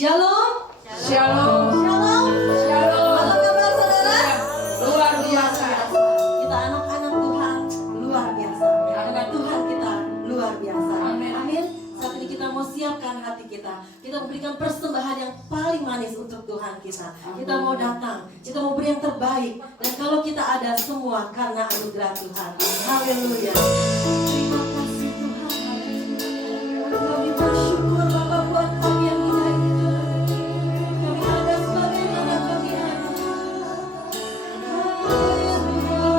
Shalom. Shalom. Shalom. Shalom. Apa kabar saudara? Luar biasa. Kita anak-anak Tuhan luar biasa. Anak Tuhan kita luar biasa. Amin. Amin. Saat ini kita mau siapkan hati kita. Kita memberikan persembahan yang paling manis untuk Tuhan kita. Kita mau datang. Kita mau beri yang terbaik. Dan kalau kita ada semua karena anugerah Tuhan. Haleluya. Terima kasih Tuhan. Kami bersyukur Bapak buat kami yang indah itu. Kami ada sebagaimana kami ada. Haleluya.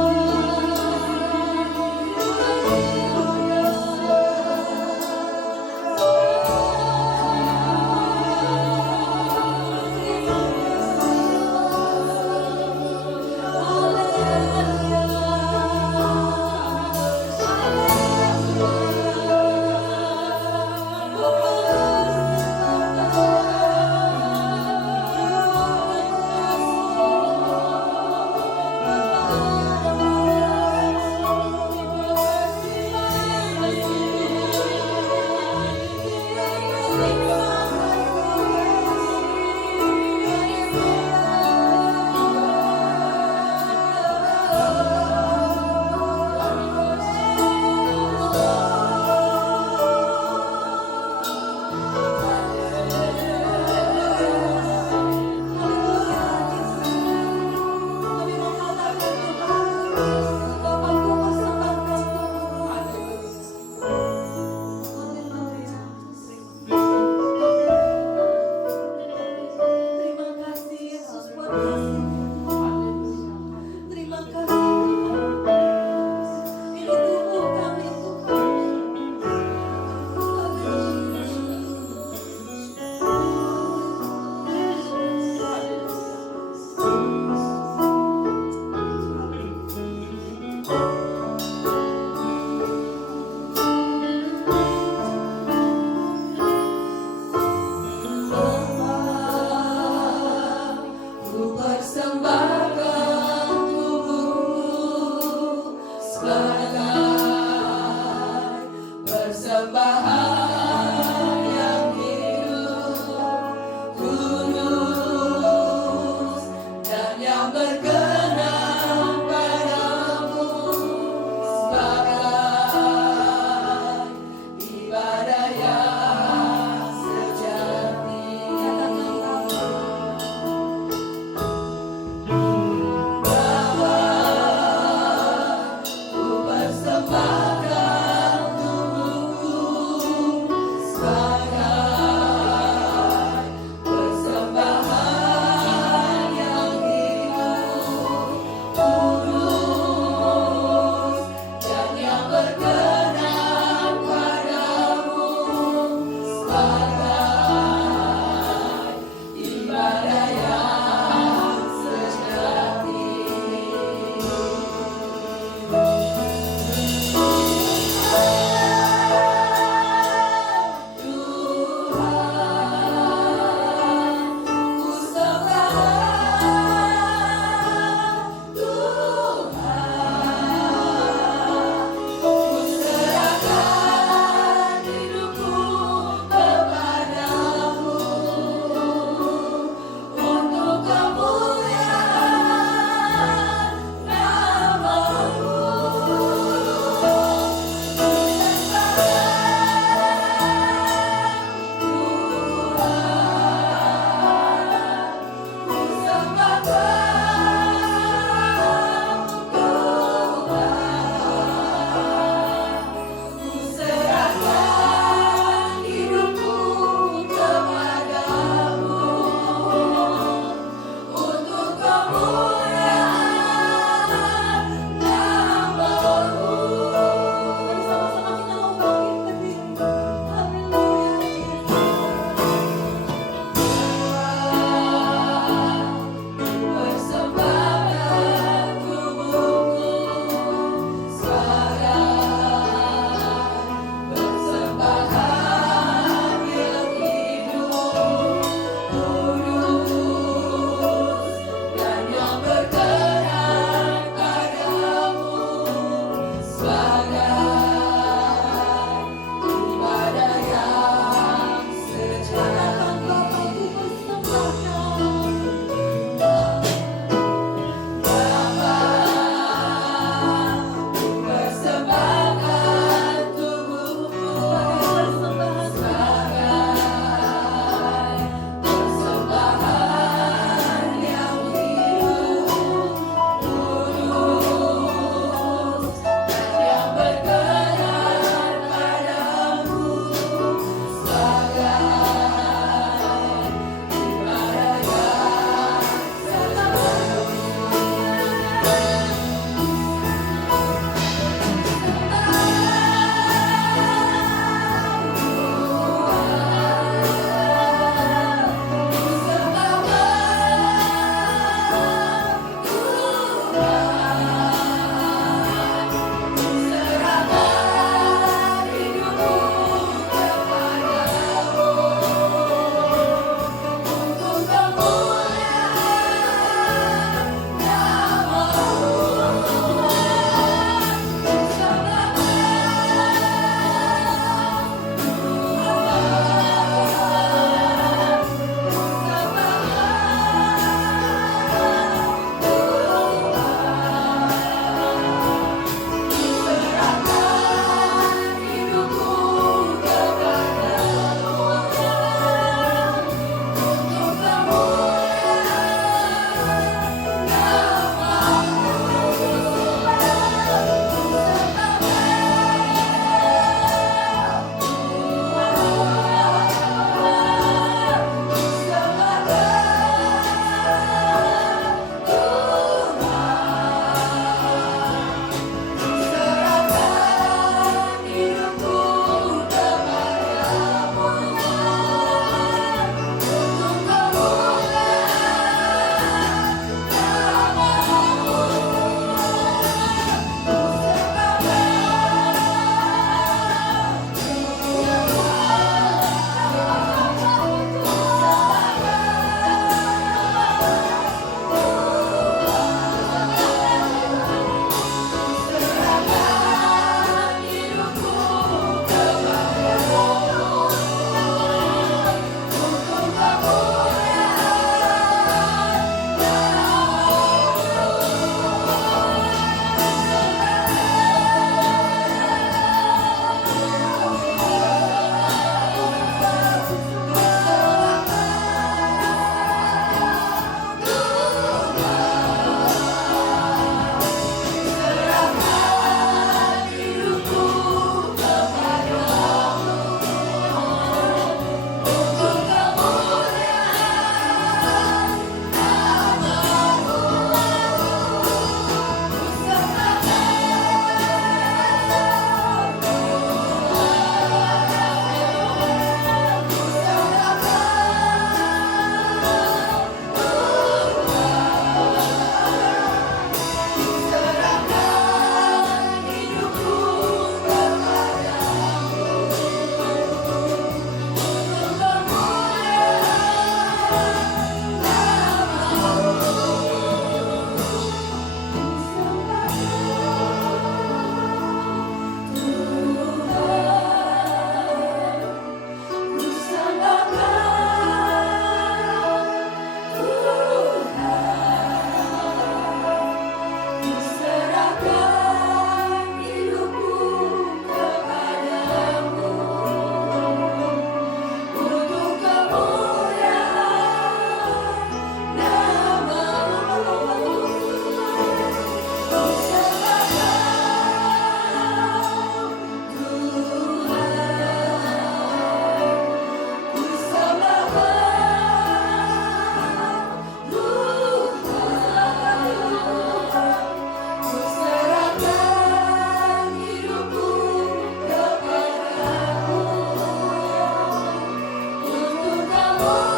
Hallelujah.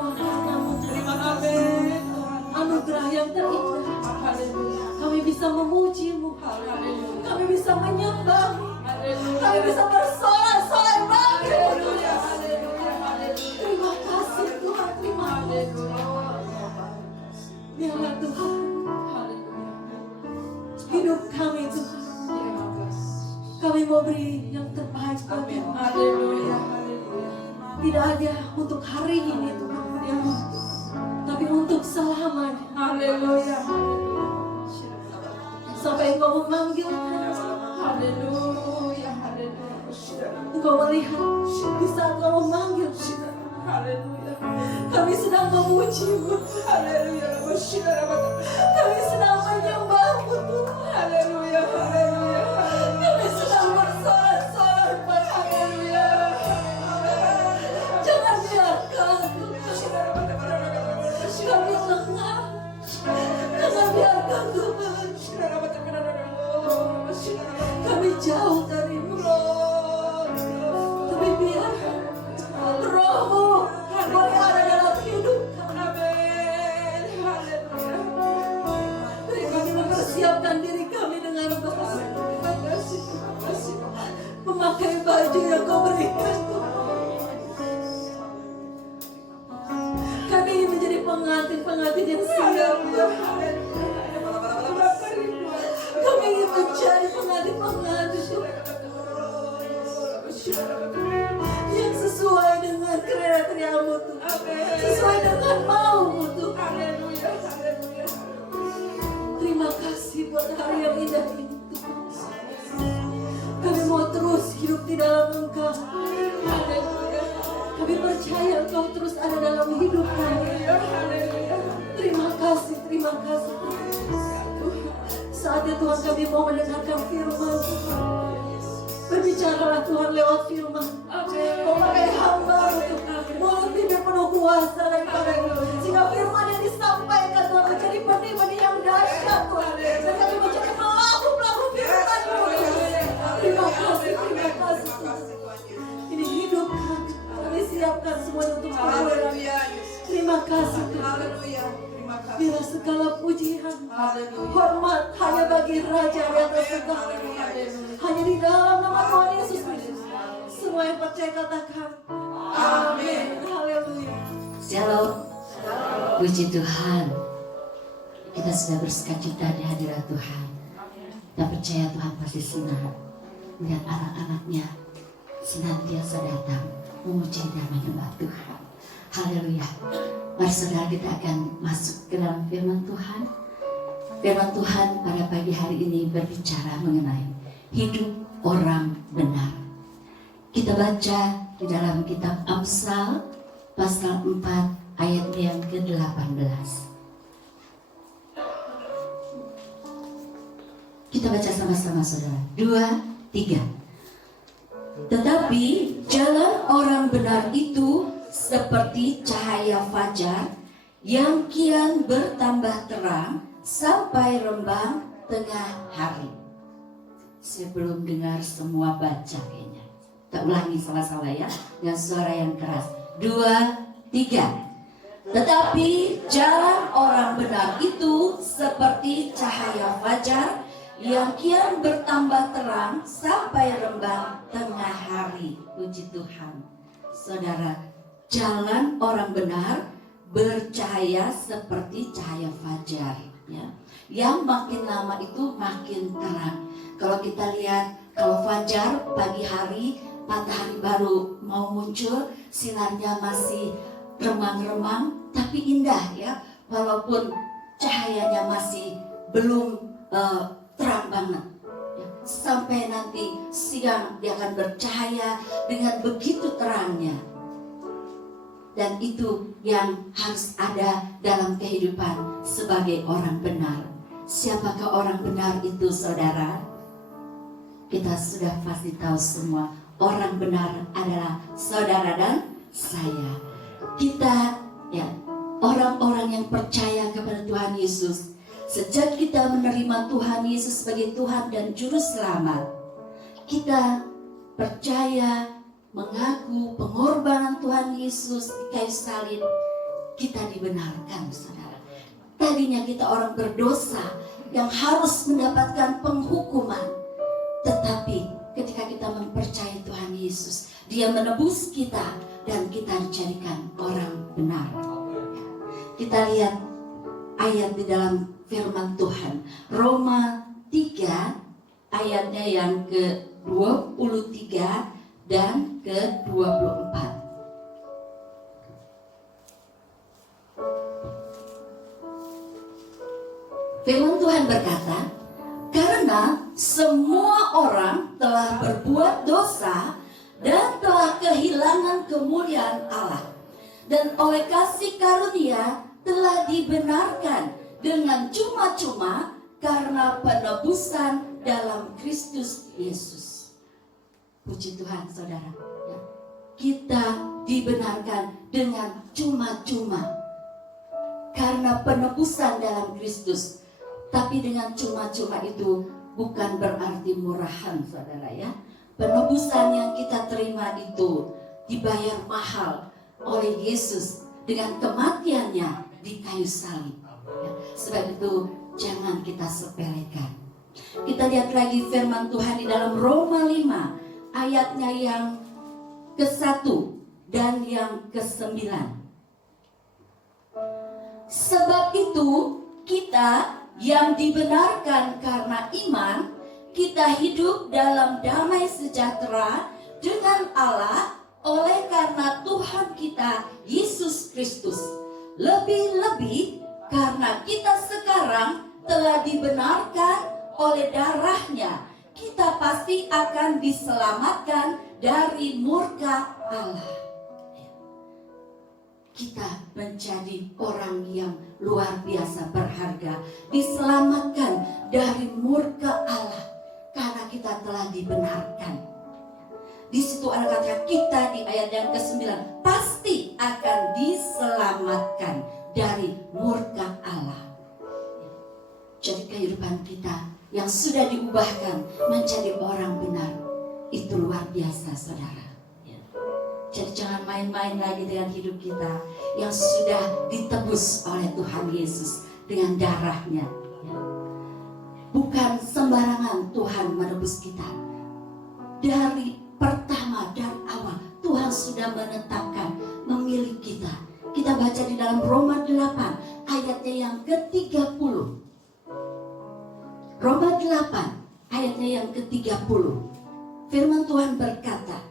semua karena-Mu. Terima kasih Tuhan. Anugerah yang terindah. Haleluya. Kami bisa memuji-Mu. Haleluya. Kami bisa menyembah-Mu. Haleluya. Kami bisa bersorak-sorai bagi-Mu. Haleluya. Haleluya. Haleluya. Terima kasih Tuhan, terima kasih. Biarlah Tuhan Haleluya. hidup kami Tuhan. Terima kasih. Kami mau beri yang terbaik bagi-Mu. Haleluya. Haleluya. Tidak hanya untuk hari ini Tuhan, tapi untuk selamanya. Haleluya. Sampai Engkau memanggil kami, Haleluya. Haleluya. Engkau melihat di saat Engkau memanggil Haleluya. kami sedang memuji-Mu, Haleluya. kami sedang menyembah-Mu Tuhan, Haleluya. Haleluya. kami sedang bersorak-sorai bagi-Mu. Jangan biarkan kami lengah, jangan biarkan Tuhan kami jauh dari-Mu, tapi biar Roh-Mu boleh ada dalam hidup kami. Amin. Haleluya. Beri kami mempersiapkan diri kami dengan baik, Terima kasih. Terima kasih. memakai baju yang Kau berikan Tuhan. Kami ingin menjadi pengantin-pengantin yang siap Tuhan. Kami ingin menjadi pengantin-pengantin Tuhan, yang sesuai dengan kriteria-Mu Tuhan, sesuai dengan mau-Mu Tuhan. Terima kasih buat hari yang indah ini Tuhan. Kami mau terus hidup di dalam Engkau. Kami percaya Engkau terus ada dalam hidup kami. Terima kasih, terima kasih. Saatnya Tuhan kami mau mendengarkan firman Tuhan. Berbicaralah Tuhan lewat firman. Kau pakai hamba Tuhan, mulut bibir penuh kuasa daripada sehingga firman yang disampaikan Tuhan menjadi benih-benih yang dahsyat Tuhan, dan kami menjadi pelaku-pelaku firman-Mu Tuhan. Terima kasih Tuhan. Ini hidup kami, kami siapkan semuanya untuk Tuhan. Terima kasih Tuhan. Bila segala pujian, hormat hanya bagi Raja di atas segala. Hanya di dalam nama Tuhan Yesus Kristus. Semua yang percaya katakan amin. Haleluya. Shalom. Puji Tuhan. Kita sudah bersukacita di hadirat Tuhan. Dan percaya Tuhan pasti senang melihat anak-anaknya senantiasa datang memuji dan menyembah Tuhan. Haleluya. Mari saudara, kita akan masuk ke dalam firman Tuhan. Firman Tuhan pada pagi hari ini berbicara mengenai hidup orang benar. Kita baca di dalam kitab Amsal pasal 4 ayat yang ke-18. Kita baca sama-sama saudara. 2, 3. Tetapi jalan orang benar itu seperti cahaya fajar yang kian bertambah terang sampai rembang tengah hari. Saya belum dengar semua baca kayaknya. Kita ulangi sama-sama ya, dengan suara yang keras. 2, 3. Tetapi jalan orang benar itu seperti cahaya fajar yang kian bertambah terang sampai rembang tengah hari. Puji Tuhan. Saudara, jalan orang benar bercahaya seperti cahaya fajar, ya. Yang makin lama itu makin terang. Kalau kita lihat, kalau fajar pagi hari, matahari baru mau muncul, sinarnya masih remang-remang, tapi indah ya. Walaupun cahayanya masih belum terang banget. Ya. Sampai nanti siang dia akan bercahaya dengan begitu terangnya. Dan itu yang harus ada dalam kehidupan sebagai orang benar. Siapakah orang benar itu, saudara? Kita sudah pasti tahu semua, orang benar adalah saudara dan saya. Kita ya, orang-orang yang percaya kepada Tuhan Yesus. Sejak kita menerima Tuhan Yesus sebagai Tuhan dan Juru Selamat, kita percaya, mengaku pengorbanan Tuhan Yesus di kayu salib, kita dibenarkan, saudara. Tadinya kita orang berdosa yang harus mendapatkan penghukuman, tetapi ketika kita mempercayai Tuhan Yesus, Dia menebus kita dan kita dijadikan orang benar. Kita lihat ayat di dalam firman Tuhan, Roma 3 ayatnya yang ke-23 dan ke-24. Firman Tuhan berkata, karena semua orang telah berbuat dosa dan telah kehilangan kemuliaan Allah, dan oleh kasih karunia telah dibenarkan dengan cuma-cuma karena penebusan dalam Kristus Yesus. Puji Tuhan, saudara. Kita dibenarkan dengan cuma-cuma karena penebusan dalam Kristus. Tapi dengan cuma-cuma itu bukan berarti murahan, saudara ya. Penebusan yang kita terima itu dibayar mahal oleh Yesus dengan kematiannya di kayu salib. Ya, sebab itu jangan kita sepelekan. Kita lihat lagi firman Tuhan di dalam Roma 5 ayatnya yang ke-1 dan yang ke-9. Sebab itu kita yang dibenarkan karena iman, kita hidup dalam damai sejahtera dengan Allah oleh karena Tuhan kita Yesus Kristus. Lebih-lebih karena kita sekarang telah dibenarkan oleh darahnya, kita pasti akan diselamatkan dari murka Allah. Kita menjadi orang yang luar biasa berharga, diselamatkan dari murka Allah karena kita telah dibenarkan. Di situ ada kata kita di ayat yang ke-9, pasti akan diselamatkan dari murka Allah. Jadi kehidupan kita yang sudah diubahkan menjadi orang benar, itu luar biasa, saudara. Jadi jangan main-main lagi dengan hidup kita yang sudah ditebus oleh Tuhan Yesus dengan darahnya. Bukan sembarangan Tuhan menebus kita. Dari pertama, dari awal, Tuhan sudah menetapkan, memilih kita. Kita baca di dalam Roma 8 ayatnya yang ke-30. Roma 8 ayatnya yang ke-30. Firman Tuhan berkata,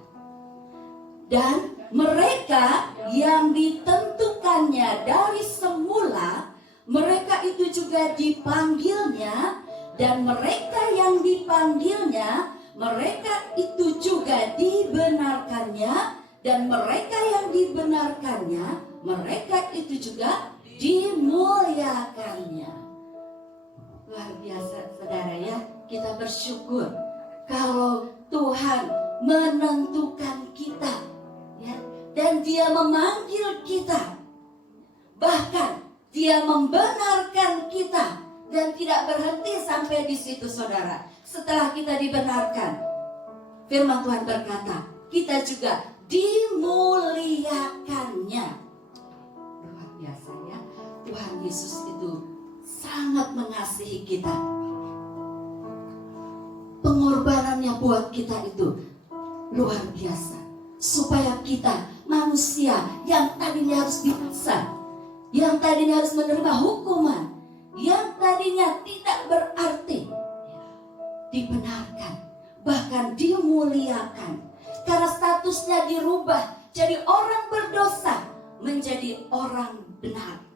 dan mereka yang ditentukannya dari semula, mereka itu juga dipanggilnya, dan mereka yang dipanggilnya, mereka itu juga dibenarkannya, dan mereka yang dibenarkannya, mereka itu juga dimuliakannya. Luar biasa, saudara ya. Kita bersyukur kalau Tuhan menentukan kita, ya, dan Dia memanggil kita, bahkan Dia membenarkan kita, dan tidak berhenti sampai di situ, saudara. Setelah kita dibenarkan, firman Tuhan berkata, kita juga dimuliakannya. Luar biasa ya. Tuhan Yesus itu sangat mengasihi kita. Pengorbanannya buat kita itu luar biasa. Supaya kita manusia yang tadinya harus disiksa, yang tadinya harus menerima hukuman, yang tadinya tidak berarti, dibenarkan, bahkan dimuliakan. Karena statusnya dirubah jadi orang berdosa menjadi orang benar.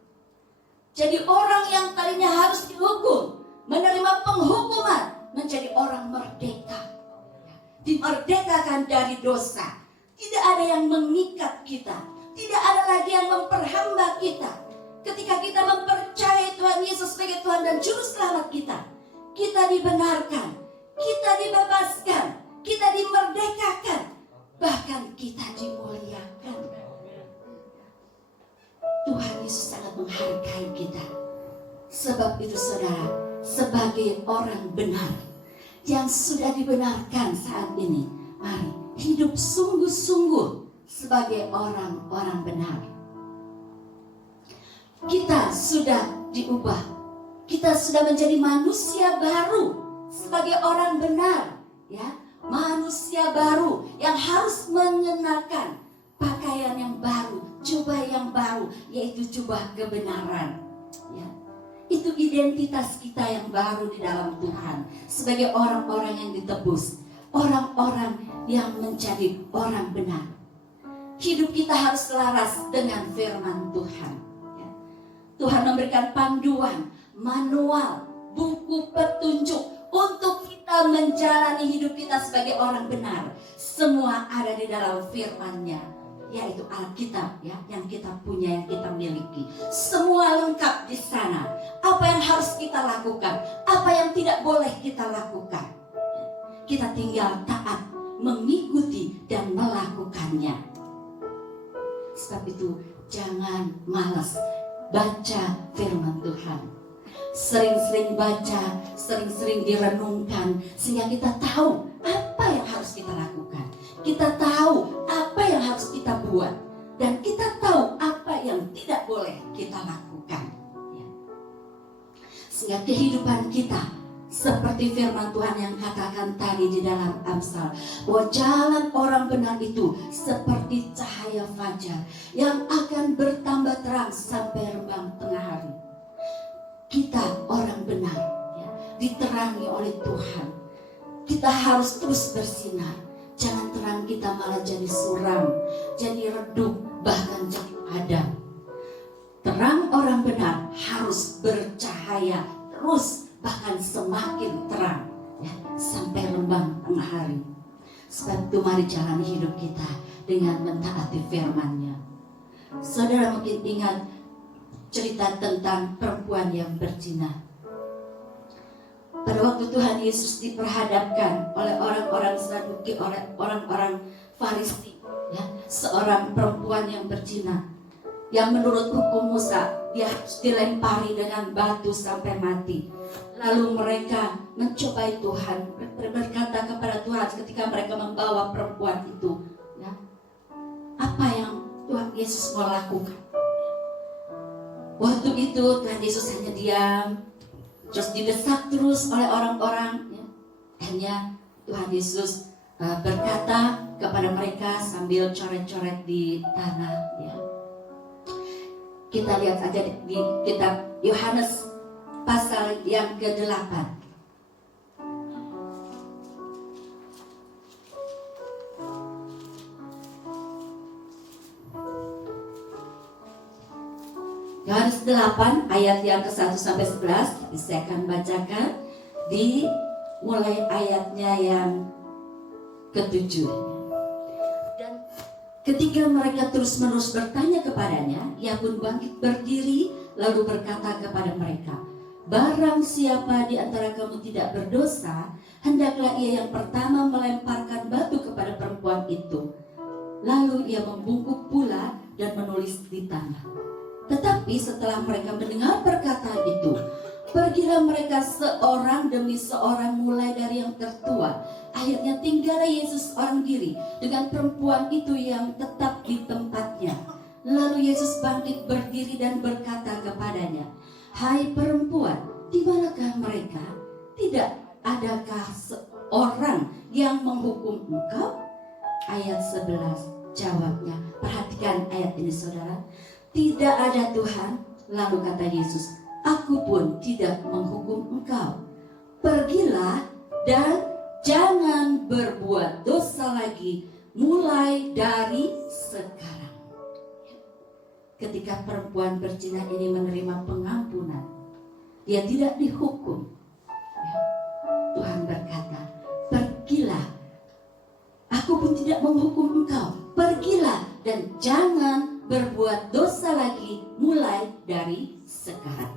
Jadi orang yang tadinya harus dihukum, menerima penghukuman, menjadi orang merdeka. Dimerdekakan dari dosa. Tidak ada yang mengikat kita. Tidak ada lagi yang memperhamba kita. Ketika kita mempercayai Tuhan Yesus sebagai Tuhan dan Juru Selamat kita, kita dibenarkan, kita dibebaskan, kita dimerdekakan, bahkan kita dimuliakan. Tuhan Yesus sangat menghargai kita. Sebab itu, saudara, sebagai orang benar yang sudah dibenarkan saat ini, mari hidup sungguh-sungguh sebagai orang-orang benar. kita sudah diubah. Kita sudah menjadi manusia baru sebagai orang benar, ya. Manusia baru yang harus mengenakan pakaian yang baru, jubah yang baru, yaitu jubah kebenaran, ya. Itu identitas kita yang baru di dalam Tuhan sebagai orang-orang yang ditebus, orang-orang yang menjadi orang benar. Hidup kita harus selaras dengan firman Tuhan, ya. Tuhan memberikan panduan, manual, buku petunjuk untuk kita menjalani hidup kita sebagai orang benar. Semua ada di dalam firman-Nya, yaitu Alkitab, ya, yang kita punya, yang kita miliki. Semua lengkap di sana. Apa yang harus kita lakukan, apa yang tidak boleh kita lakukan. Kita tinggal taat, mengikuti dan melakukannya. Sebab itu jangan malas baca firman Tuhan. Sering-sering baca, sering-sering direnungkan, sehingga kita tahu apa yang harus kita lakukan. Kita tahu apa yang harus kita buat, dan kita tahu apa yang tidak boleh kita lakukan, ya. Sehingga kehidupan kita seperti firman Tuhan yang katakan tadi di dalam Amsal, bahwa jalan orang benar itu seperti cahaya fajar yang akan bertambah terang sampai rembang tengah hari. Kita orang benar, ya, diterangi oleh Tuhan. Kita harus terus bersinar. Jangan terang kita malah jadi suram, jadi redup, bahkan jadi padam. Terang orang benar harus bercahaya terus, bahkan semakin terang, ya, sampai rembang tengah hari. Sebab itu mari jalani hidup kita dengan mentaati firman-Nya. Saudara mungkin ingat cerita tentang perempuan yang berzina. Pada waktu Tuhan Yesus diperhadapkan oleh orang-orang Saduki, oleh orang-orang Farisi, ya, seorang perempuan yang berzina, yang menurut hukum Musa dia harus dilempari dengan batu sampai mati. Lalu mereka mencobai Tuhan, berkata kepada Tuhan ketika mereka membawa perempuan itu, ya, apa yang Tuhan Yesus mau lakukan? Waktu itu Tuhan Yesus hanya diam, terus didesak terus oleh orang-orang, ya. Akhirnya Tuhan Yesus berkata kepada mereka sambil coret-coret di tanah, ya. Kita lihat aja di kitab Yohanes pasal yang ke-8. Yohanes 8 ayat yang ke-1 sampai 11, saya akan bacakan di mulai ayatnya yang ke-7. Dan ketika mereka terus-menerus bertanya kepadanya, ia pun bangkit berdiri lalu berkata kepada mereka, barang siapa di antara kamu tidak berdosa, hendaklah ia yang pertama melemparkan batu kepada perempuan itu. Lalu ia membungkuk pula dan menulis di tanah. Tetapi setelah mereka mendengar perkataan itu, pergilah mereka seorang demi seorang mulai dari yang tertua. Akhirnya tinggallah Yesus seorang diri dengan perempuan itu yang tetap di tempatnya. Lalu Yesus bangkit berdiri dan berkata kepadanya, hai perempuan, di manakah mereka? Tidak adakah seorang yang menghukum engkau? Ayat 11 jawabnya. Perhatikan ayat ini saudara. Tidak ada Tuhan. Lalu kata Yesus, aku pun tidak menghukum engkau. Pergilah dan jangan berbuat dosa lagi mulai dari sekarang. Ketika perempuan berzina ini menerima pengampunan, dia tidak dihukum, ya. Tuhan berkata, pergilah, aku pun tidak menghukum engkau. Pergilah dan jangan berbuat dosa lagi mulai dari sekarang.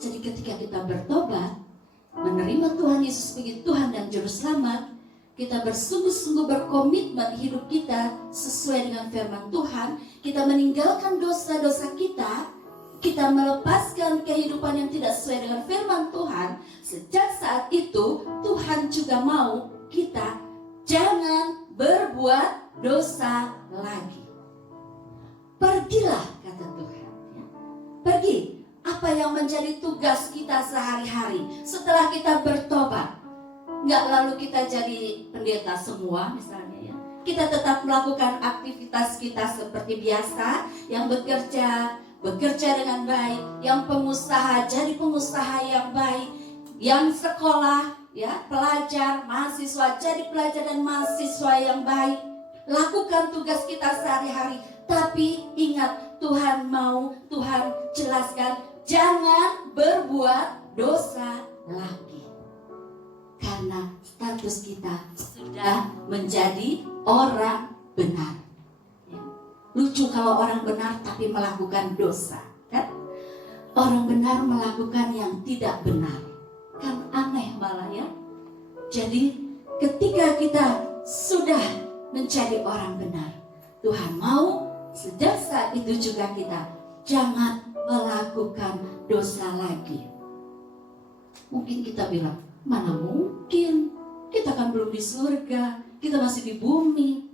Jadi ketika kita bertobat, menerima Tuhan Yesus sebagai Tuhan dan Juru Selamat, kita bersungguh-sungguh berkomitmen hidup kita sesuai dengan firman Tuhan, kita meninggalkan dosa-dosa kita melepaskan kehidupan yang tidak sesuai dengan firman Tuhan. Sejak saat itu Tuhan juga mau kita jangan berbuat dosa lagi. Pergilah, kata Tuhan, ya. pergi. Apa yang menjadi tugas kita sehari-hari setelah kita bertobat? Nggak lalu kita jadi pendeta semua misalnya ya. Kita tetap melakukan aktivitas kita seperti biasa. Yang bekerja dengan baik. Yang pengusaha jadi pengusaha yang baik. Yang sekolah ya, pelajar, mahasiswa jadi pelajar dan mahasiswa yang baik. Lakukan tugas kita sehari-hari. Tapi ingat, Tuhan mau, Tuhan jelaskan, jangan berbuat dosa lagi. Karena status kita sudah menjadi orang benar. Ya. Lucu kalau orang benar tapi melakukan dosa, kan? Orang benar melakukan yang tidak benar, kan aneh malah ya. Jadi ketika kita sudah menjadi orang benar, Tuhan mau sejak saat itu juga kita jangan melakukan dosa lagi. Mungkin kita bilang, mana mungkin, kita kan belum di surga, kita masih di bumi.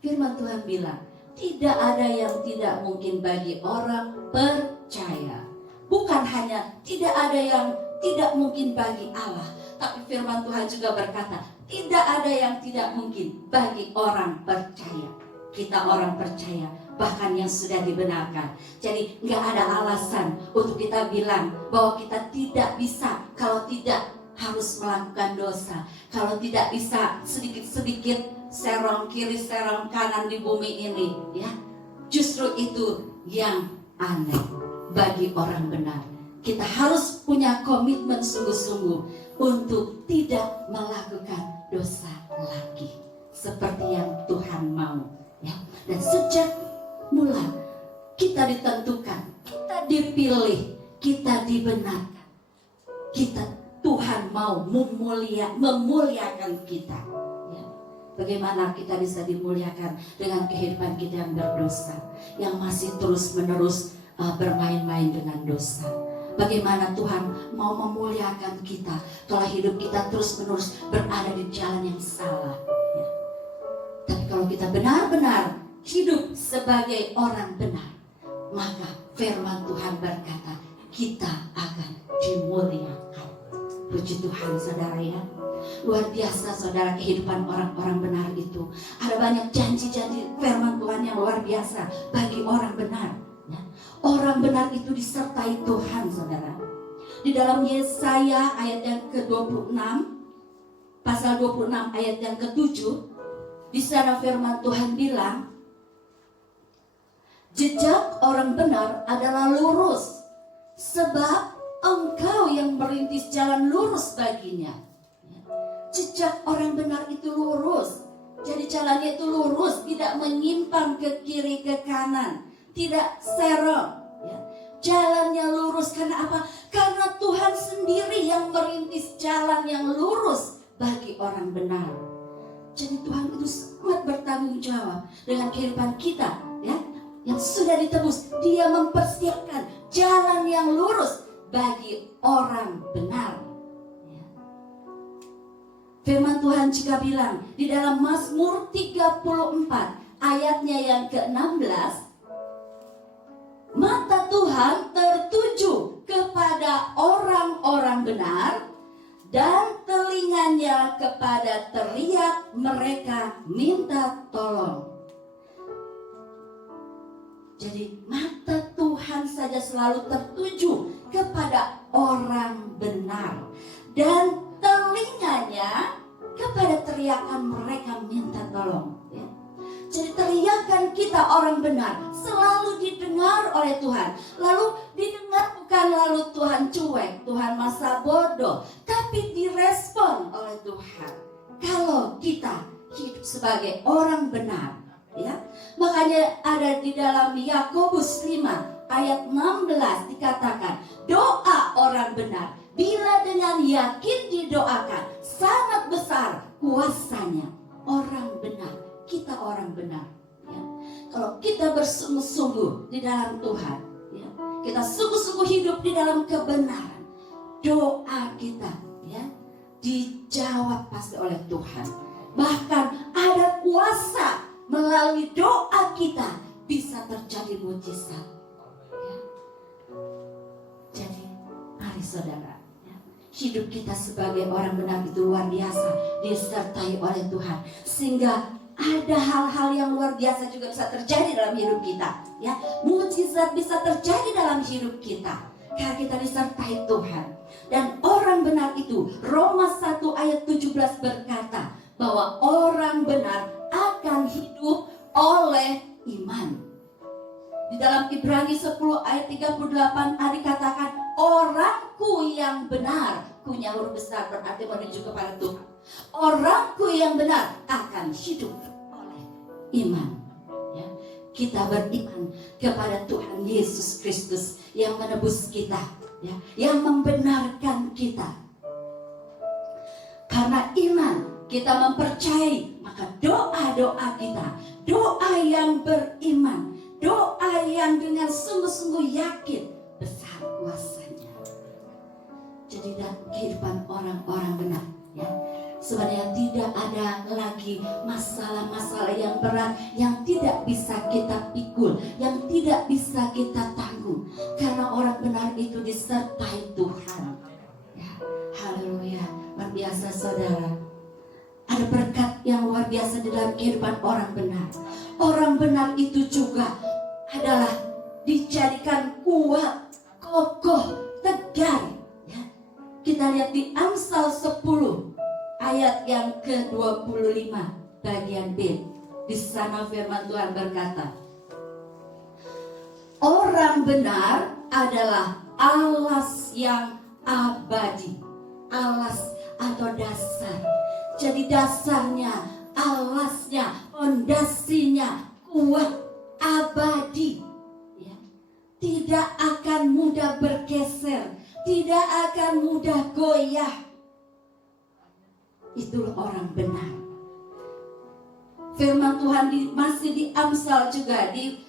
Firman Tuhan bilang, tidak ada yang tidak mungkin bagi orang percaya. Bukan hanya tidak ada yang tidak mungkin bagi Allah, tapi firman Tuhan juga berkata, tidak ada yang tidak mungkin bagi orang percaya. Kita orang percaya, bahkan yang sudah dibenarkan. Jadi nggak ada alasan untuk kita bilang bahwa kita tidak bisa kalau tidak harus melakukan dosa, kalau tidak bisa sedikit-sedikit serong kiri serong kanan di bumi ini, ya. Justru itu yang aneh bagi orang benar. Kita harus punya komitmen sungguh-sungguh untuk tidak melakukan dosa lagi seperti yang Tuhan mau, ya. Dan sejak mula kita ditentukan, kita dipilih, kita dibenarkan, Tuhan mau memuliakan kita, ya. Bagaimana kita bisa dimuliakan dengan kehidupan kita yang berdosa, yang masih terus-menerus bermain-main dengan dosa? Bagaimana Tuhan mau memuliakan kita kalau hidup kita terus-menerus berada di jalan yang salah, ya. Tapi kalau kita benar-benar hidup sebagai orang benar, maka firman Tuhan berkata, kita akan dimuliakan. Puji Tuhan saudara ya. Luar biasa saudara kehidupan orang-orang benar itu. Ada banyak janji-janji firman Tuhan yang luar biasa bagi orang benar, ya. Orang benar itu disertai Tuhan saudara. Di dalam Yesaya ayat yang ke-26, pasal 26 ayat yang ke-7, di sana firman Tuhan bilang, jejak orang benar adalah lurus, sebab engkau yang merintis jalan lurus baginya. Jejak orang benar itu lurus. Jadi jalannya itu lurus, tidak menyimpang ke kiri ke kanan, tidak serong, ya. Jalannya lurus karena apa? Karena Tuhan sendiri yang merintis jalan yang lurus bagi orang benar. Jadi Tuhan itu sangat bertanggung jawab dengan kehidupan kita, ya, yang sudah ditebus. Dia mempersiapkan jalan yang lurus bagi orang benar, ya. Firman Tuhan juga bilang di dalam Mazmur 34 ayatnya yang ke-16, mata Tuhan tertuju kepada orang-orang benar dan telinganya kepada teriak mereka minta tolong. Jadi mata Tuhan saja selalu tertuju kepada orang benar dan telinganya kepada teriakan mereka minta tolong, ya. Jadi teriakan kita orang benar selalu didengar oleh Tuhan. Lalu didengar bukan lalu Tuhan cuek, Tuhan masa bodoh, tapi direspon oleh Tuhan kalau kita hidup sebagai orang benar, ya. Makanya ada di dalam Yakobus 5 ayat 16 dikatakan, doa orang benar bila dengan yakin didoakan sangat besar kuasanya. Orang benar, kita orang benar, ya. Kalau kita bersungguh-sungguh di dalam Tuhan, ya, kita sungguh-sungguh hidup di dalam kebenaran, doa kita, ya, dijawab pasti oleh Tuhan. Bahkan ada kuasa melalui doa kita bisa terjadi mujizat, ya. Jadi mari saudara, ya, hidup kita sebagai orang benar itu luar biasa, disertai oleh Tuhan, sehingga ada hal-hal yang luar biasa juga bisa terjadi dalam hidup kita, ya. Mukjizat bisa terjadi dalam hidup kita karena kita disertai Tuhan. Dan orang benar itu, Roma 1 ayat 17 berkata bahwa orang benar akan hidup oleh iman. Di dalam Ibrani 10 ayat 38 ada dikatakan, orangku yang benar, punya huruf besar berarti menuju kepada Tuhan. Orangku yang benar akan hidup oleh iman. Ya, kita beriman kepada Tuhan Yesus Kristus yang menebus kita, ya, yang membenarkan kita. Karena iman kita mempercayai, maka doa-doa kita, doa yang beriman, doa yang dengan sungguh-sungguh yakin besar kuasanya. Jadi dalam kehidupan orang-orang benar, ya, sebenarnya tidak ada lagi masalah-masalah yang berat yang tidak bisa kita pikul, yang tidak bisa kita tanggung, karena orang benar itu disertai Tuhan. Ya, haleluya, luar biasa saudara. Ada berkat yang luar biasa di dalam kehidupan orang benar. Orang benar itu juga adalah dijadikan kuat, kokoh, tegar. Ya. Kita lihat di Amsal 10 ayat yang ke-25 bagian B. Di sana firman Tuhan berkata, orang benar adalah alas yang abadi. Alas atau dasar. Jadi dasarnya, alasnya, fondasinya kuat, abadi, ya. Tidak akan mudah bergeser, tidak akan mudah goyah. Itulah orang benar. Firman Tuhan masih di Amsal juga, di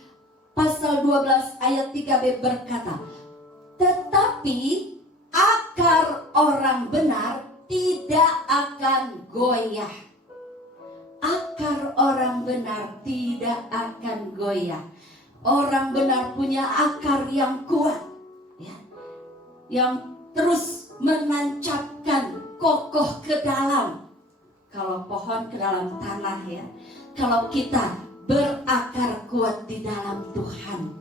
pasal 12 ayat 3b berkata, tetapi akar orang benar tidak akan goyah. Akar orang benar tidak akan goyah. Orang benar punya akar yang kuat, ya, yang terus menancapkan kokoh ke dalam. Kalau pohon ke dalam tanah, ya. Kalau kita berakar kuat di dalam Tuhan,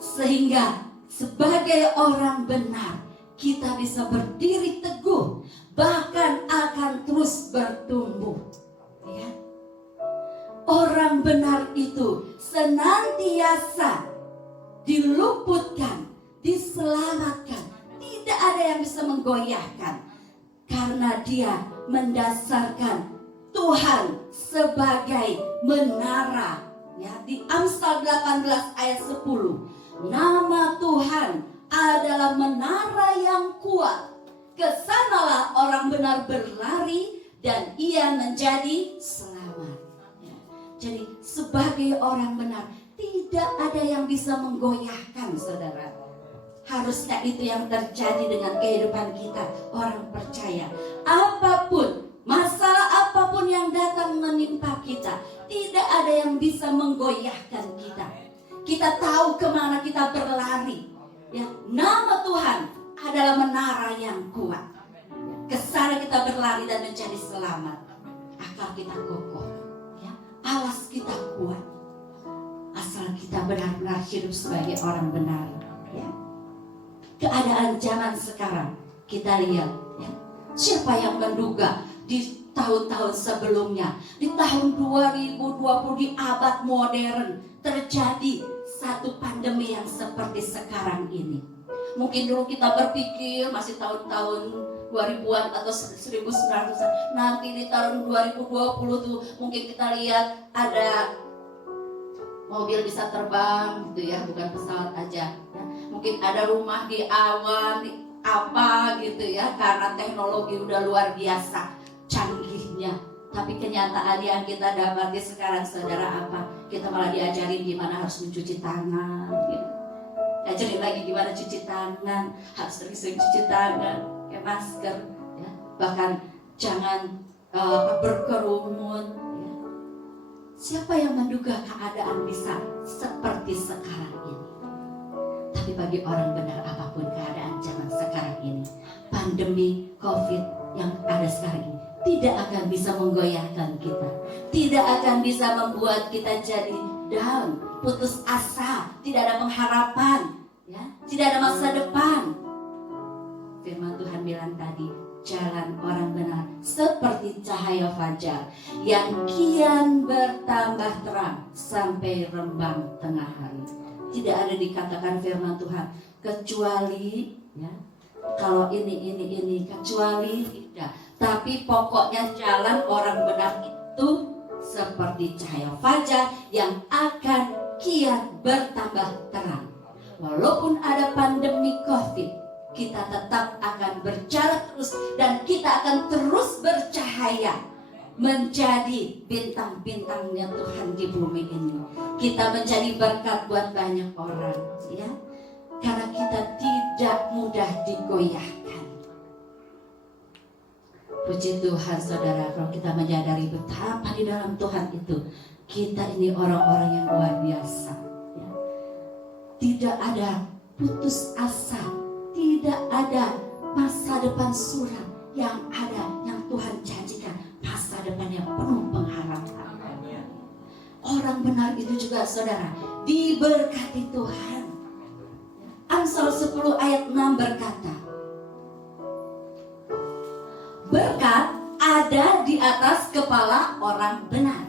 sehingga sebagai orang benar kita bisa berdiri teguh, bahkan akan terus bertumbuh, ya. Orang benar itu senantiasa diluputkan, diselamatkan. Tidak ada yang bisa menggoyahkan, karena dia mendasarkan Tuhan sebagai menara, ya. Di Amsal 18 ayat 10, nama Tuhan adalah menara yang kuat. Kesanalah orang benar berlari dan ia menjadi selamat. Ya. Jadi sebagai orang benar tidak ada yang bisa menggoyahkan, saudara. Harusnya itu yang terjadi dengan kehidupan kita, orang percaya. Apapun, masalah apapun yang datang menimpa kita, tidak ada yang bisa menggoyahkan kita. Kita tahu kemana kita berlari. Ya, nama Tuhan adalah menara yang kuat. Kesana kita berlari dan menjadi selamat. Akal kita kokoh, ya. Alas kita kuat. Asal kita benar-benar hidup sebagai orang benar, ya. Keadaan zaman sekarang kita lihat, ya. Siapa yang menduga di tahun-tahun sebelumnya, di tahun 2020, di abad modern, terjadi satu pandemi yang seperti sekarang ini. Mungkin dulu kita berpikir masih tahun-tahun 2000-an atau 1900-an. Nanti di tahun 2020 tuh mungkin kita lihat ada mobil bisa terbang gitu ya, bukan pesawat aja. Ya. Mungkin ada rumah di awan, apa gitu ya, karena teknologi udah luar biasa canggihnya. Tapi kenyataan yang kita dapati sekarang, saudara, apa? Kita malah diajarin gimana harus mencuci tangan, gitu. Diajarin lagi gimana cuci tangan, harus sering-sering cuci tangan, pakai masker, ya. Bahkan jangan berkerumun. Ya. Siapa yang menduga keadaan bisa seperti sekarang ini? Tapi bagi orang benar, apapun keadaan zaman sekarang ini, pandemi COVID yang ada sekarang ini tidak akan bisa menggoyahkan kita, tidak akan bisa membuat kita jadi down, putus asa, tidak ada pengharapan, ya, tidak ada masa depan. Firman Tuhan bilang tadi, jalan orang benar seperti cahaya fajar yang kian bertambah terang sampai rembang tengah hari. Tidak ada dikatakan firman Tuhan kecuali, ya, kalau ini kecuali tidak. Tapi pokoknya jalan orang benar itu seperti cahaya fajar yang akan kian bertambah terang. Walaupun ada pandemi COVID, kita tetap akan berjalan terus dan kita akan terus bercahaya menjadi bintang-bintangnya Tuhan di bumi ini. Kita menjadi berkat buat banyak orang, ya, karena kita tidak mudah digoyahkan. Puji Tuhan saudara, kalau kita menyadari betapa di dalam Tuhan itu kita ini orang-orang yang luar biasa, ya. Tidak ada putus asa, tidak ada masa depan suram, yang ada yang Tuhan janjikan masa depan yang penuh pengharapan. Orang benar itu juga saudara diberkati Tuhan. Amsal 10 ayat 6 berkata, berkat ada di atas kepala orang benar.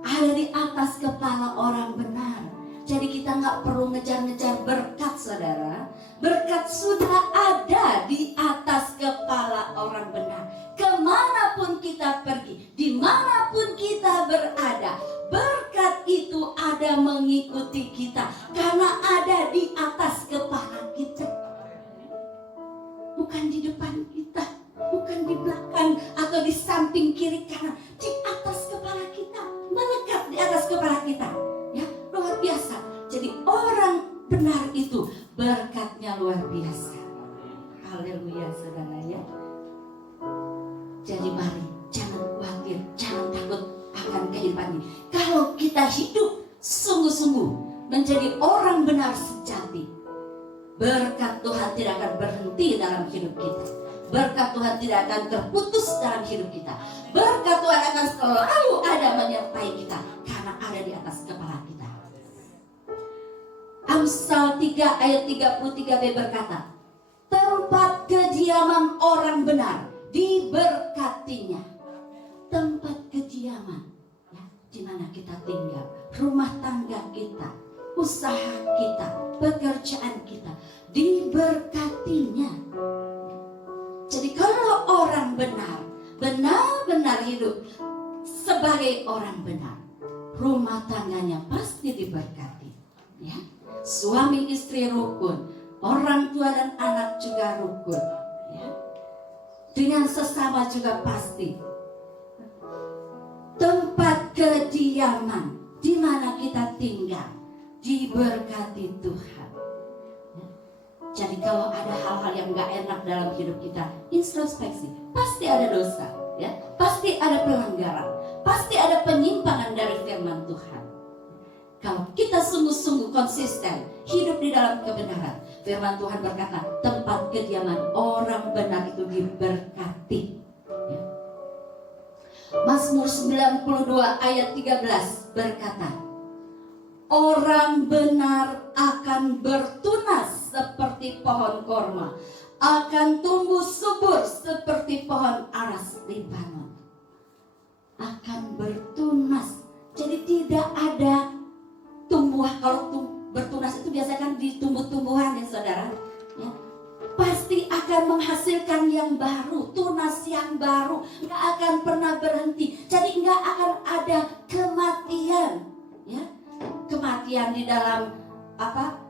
Ada di atas kepala orang benar. Jadi kita nggak perlu ngejar-ngejar berkat saudara. Berkat sudah ada di atas kepala orang benar. Kemanapun kita pergi, dimanapun kita berada, berkat itu ada mengikuti kita. Karena ada di atas kepala kita. Bukan di depan kita, bukan di belakang atau di samping kiri kanan. Di atas kepala kita, melekat di atas kepala kita. Ya, luar biasa. Jadi orang benar itu berkatnya luar biasa. Haleluya saudara, ya. Jadi mari jangan khawatir, jangan takut akan kehidupan ini. Kalau kita hidup sungguh-sungguh menjadi orang benar sejati, berkat Tuhan tidak akan berhenti dalam hidup kita. Berkat Tuhan tidak akan terputus dalam hidup kita. Berkat Tuhan akan selalu ada menyertai kita karena ada di atas kepala kita. Amsal 3 ayat 33b berkata, tempat kediaman orang benar diberkatinya. Tempat kediaman, ya, di mana kita tinggal, rumah tangga kita, usaha kita, pekerjaan kita, diberkatinya. Jadi kalau orang benar, benar-benar hidup sebagai orang benar, rumah tangganya pasti diberkati, ya. Suami istri rukun, orang tua dan anak juga rukun, ya. Dengan sesama juga pasti. Tempat kediaman di mana kita tinggal diberkati Tuhan. Jadi kalau ada hal-hal yang gak enak dalam hidup kita, introspeksi, pasti ada dosa, ya, pasti ada pelanggaran, pasti ada penyimpangan dari firman Tuhan. Kalau kita sungguh-sungguh konsisten hidup di dalam kebenaran, firman Tuhan berkata, tempat kediaman orang benar itu diberkati, ya. Mazmur 92 ayat 13 berkata, orang benar akan bertunas seperti pohon korma, akan tumbuh subur seperti pohon aras Libanon. Akan bertunas. Jadi tidak ada tumbuh. Kalau bertunas itu biasanya kan di tumbuh-tumbuhan, ya saudara, ya. Pasti akan menghasilkan yang baru, tunas yang baru, nggak akan pernah berhenti. Jadi nggak akan ada kematian, ya. Kematian di dalam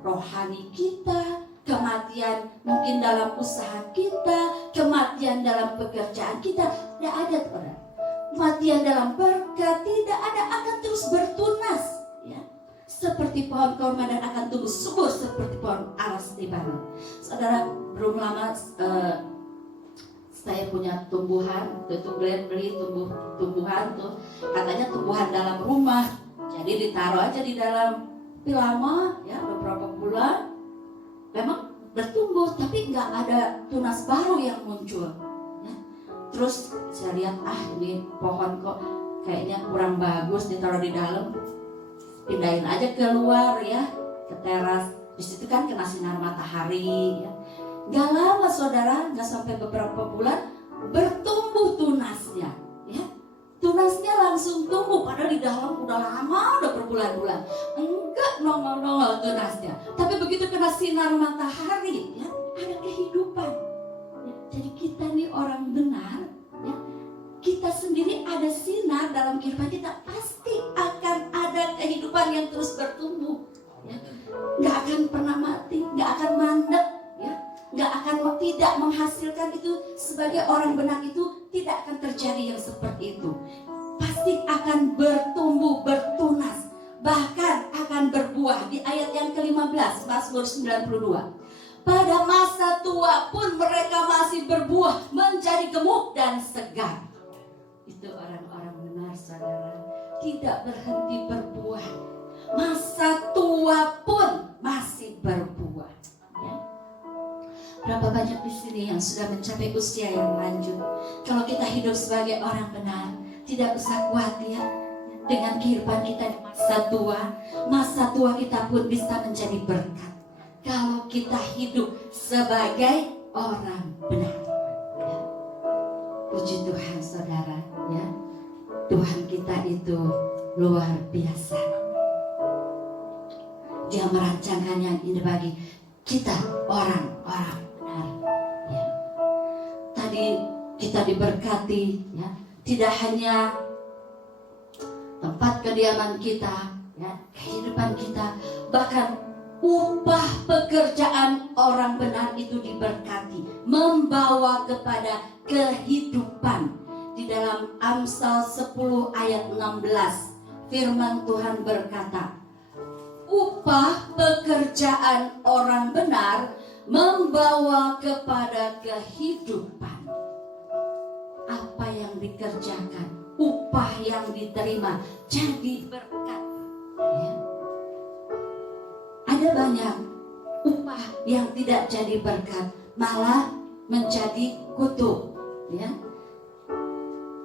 rohani kita, kematian mungkin dalam usaha kita, kematian dalam pekerjaan kita, tidak ada, saudara. Kematian dalam berkat tidak ada, akan terus bertunas, ya. Seperti pohon korma dan akan tumbuh subur seperti pohon aras Libanon. Saudara, belum lama saya punya tumbuhan, itu beli tumbuhan tuh, katanya tumbuhan dalam rumah. Jadi ditaruh aja di dalam, tapi lama, ya, beberapa bulan memang bertumbuh, tapi nggak ada tunas baru yang muncul. Ya. Terus saya lihat, ini pohon kok kayaknya kurang bagus, ditaruh di dalam, pindahin aja keluar ya, ke teras. Di situ kan kena sinar matahari. Ya. Gak lama saudara, gak sampai beberapa bulan bertumbuh tunasnya. Ya. Tunasnya langsung tumbuh, padahal di dalam udah lama, udah berbulan-bulan enggak nongol-nongol tunasnya. Tapi begitu kena sinar matahari, ya, ada kehidupan. Ya, jadi kita nih orang benar, ya, kita sendiri ada sinar dalam kehidupan kita, pasti akan ada kehidupan yang terus bertumbuh. Ya. Nggak akan pernah mati, nggak akan mandek, ya, nggak akan tidak menghasilkan itu. Sebagai orang benar itu tidak akan terjadi yang seperti itu. Pasti akan bertumbuh, bertunas, bahkan akan berbuah. Di ayat yang ke-15 Mazmur 92, pada masa tua pun mereka masih berbuah, menjadi gemuk dan segar. Itu orang-orang benar saudara, tidak berhenti berbuah. Masa tua pun masih berbuah. Ya. Berapa banyak di sini yang sudah mencapai usia yang lanjut. Kalau kita hidup sebagai orang benar, tidak usah khawatir dengan kehidupan kita di masa tua. Masa tua kita pun bisa menjadi berkat kalau kita hidup sebagai orang benar. Ya. Puji Tuhan saudara, ya. Tuhan kita itu luar biasa. Dia merancangkan yang indah bagi kita orang-orang benar. Ya. Tadi kita diberkati, ya, tidak hanya tempat kediaman kita, ya, kehidupan kita, bahkan upah pekerjaan orang benar itu diberkati, membawa kepada kehidupan. Di dalam Amsal 10 ayat 16, firman Tuhan berkata, upah pekerjaan orang benar membawa kepada kehidupan. Apa yang dikerjakan, upah yang diterima jadi berkat. Ya. Ada banyak upah yang tidak jadi berkat, malah menjadi kutuk. Ya.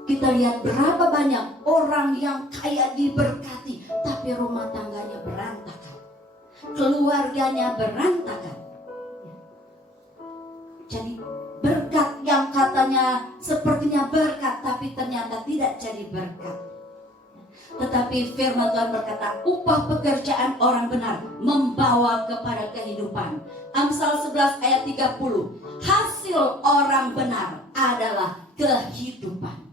Kita lihat berapa banyak orang yang kaya diberkati, tapi rumah tangganya berantakan, keluarganya berantakan. Ya. Jadi berkat yang katanya sepertinya berkat, tapi ternyata tidak jadi berkat. Tetapi firman Tuhan berkata, upah pekerjaan orang benar membawa kepada kehidupan. Amsal 11 ayat 30, hasil orang benar adalah kehidupan.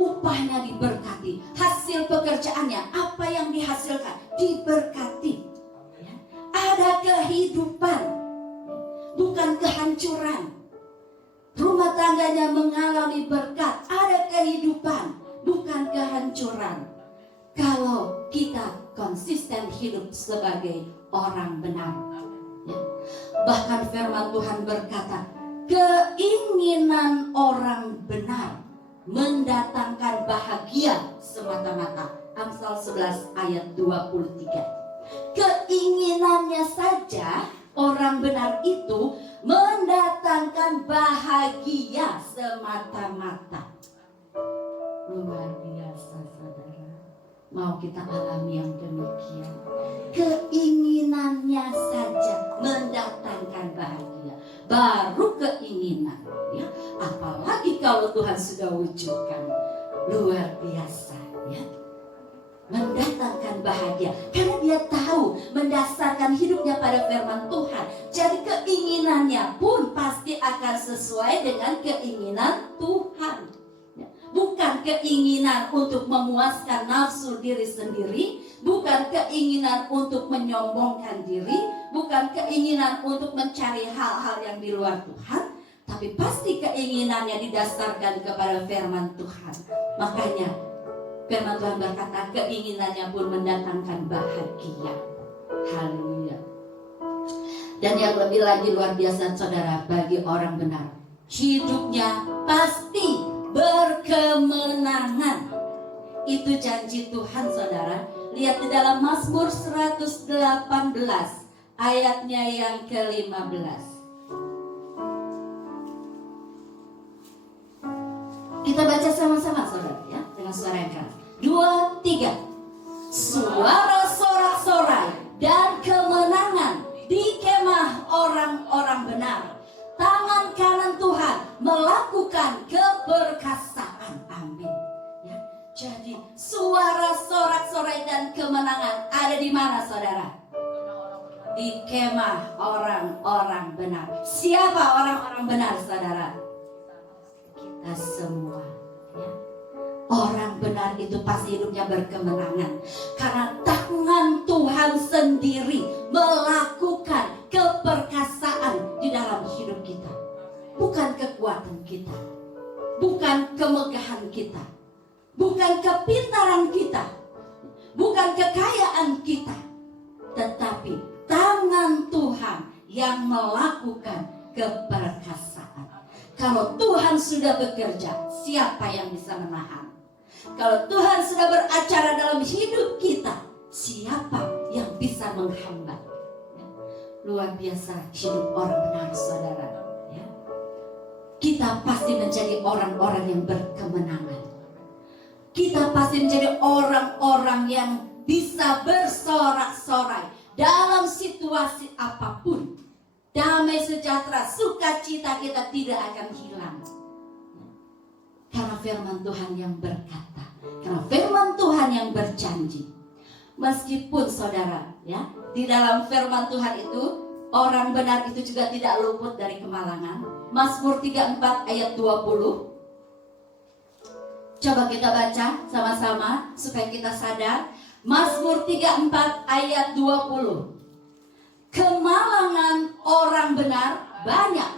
Upahnya diberkati, hasil pekerjaannya, apa yang dihasilkan diberkati. Ya. Ada kehidupan, bukan kehancuran. Rumah tangganya mengalami berkat, ada kehidupan, bukan kehancuran. Kalau kita konsisten hidup sebagai orang benar. Ya. Bahkan firman Tuhan berkata, keinginan orang benar mendatangkan bahagia semata-mata. Amsal 11 ayat 23. Keinginannya saja orang benar itu mendatangkan bahagia semata-mata. Luar biasa saudara. Mau kita alami yang demikian. Keinginannya saja mendatangkan bahagia. Baru keinginan, ya. Apalagi kalau Tuhan sudah wujudkan, luar biasa, ya. Mendatangkan bahagia karena dia tahu mendasarkan hidupnya pada firman Tuhan. Jadi keinginannya pun pasti akan sesuai dengan keinginan Tuhan. Bukan keinginan untuk memuaskan nafsu diri sendiri, bukan keinginan untuk menyombongkan diri, bukan keinginan untuk mencari hal-hal yang di luar Tuhan, tapi pasti keinginannya didasarkan kepada firman Tuhan. Makanya firman Tuhan berkata, keinginannya pun mendatangkan bahagia. Haleluya. Dan yang lebih lagi luar biasa saudara, bagi orang benar, hidupnya pasti berkemenangan. Itu janji Tuhan saudara. Lihat di dalam Mazmur 118 ayatnya yang ke-15. Kita baca sama-sama saudara ya, dengan suara yang keras. 2, 3. Suara sorak-sorai dan kemenangan di kemah orang-orang benar. Tangan kanan Tuhan melakukan keperkasaan. Amin. Ya, jadi suara sorak-sorai dan kemenangan ada di mana saudara? Di kemah orang-orang benar. Siapa orang-orang benar saudara? Kita semua ya. Orang benar itu pasti hidupnya berkemenangan, karena tangan Tuhan sendiri melakukan keperkasaan di dalam hidup kita. Bukan kekuatan kita, bukan kemegahan kita, bukan kepintaran kita, bukan kekayaan kita, tetapi tangan Tuhan yang melakukan keperkasaan. Kalau Tuhan sudah bekerja, siapa yang bisa menahan? Kalau Tuhan sudah beracara dalam hidup kita, siapa yang bisa menghambat? Luar biasa hidup orang benar saudara ya. Kita pasti menjadi orang-orang yang berkemenangan. Kita pasti menjadi orang-orang yang bisa bersorak-sorai dalam situasi apapun. Damai sejahtera, sukacita kita tidak akan hilang. Karena firman Tuhan yang berkata, karena firman Tuhan yang berjanji. Meskipun saudara ya, di dalam firman Tuhan itu orang benar itu juga tidak luput dari kemalangan. Mazmur 34 ayat 20. Coba kita baca sama-sama supaya kita sadar. Mazmur 34 ayat 20. Kemalangan orang benar banyak,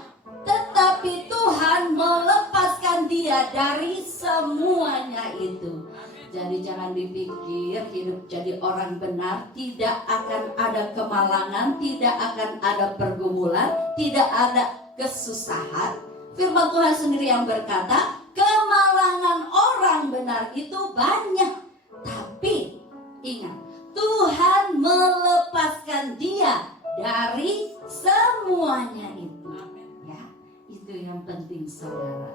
tetapi Tuhan melepaskan dia dari semuanya itu. Jadi jangan dipikir hidup jadi orang benar tidak akan ada kemalangan, tidak akan ada pergumulan, tidak ada kesusahan. Firman Tuhan sendiri yang berkata, kemalangan orang benar itu banyak, tapi ingat, Tuhan melepaskan dia dari semuanya itu. Ya, itu yang penting saudara.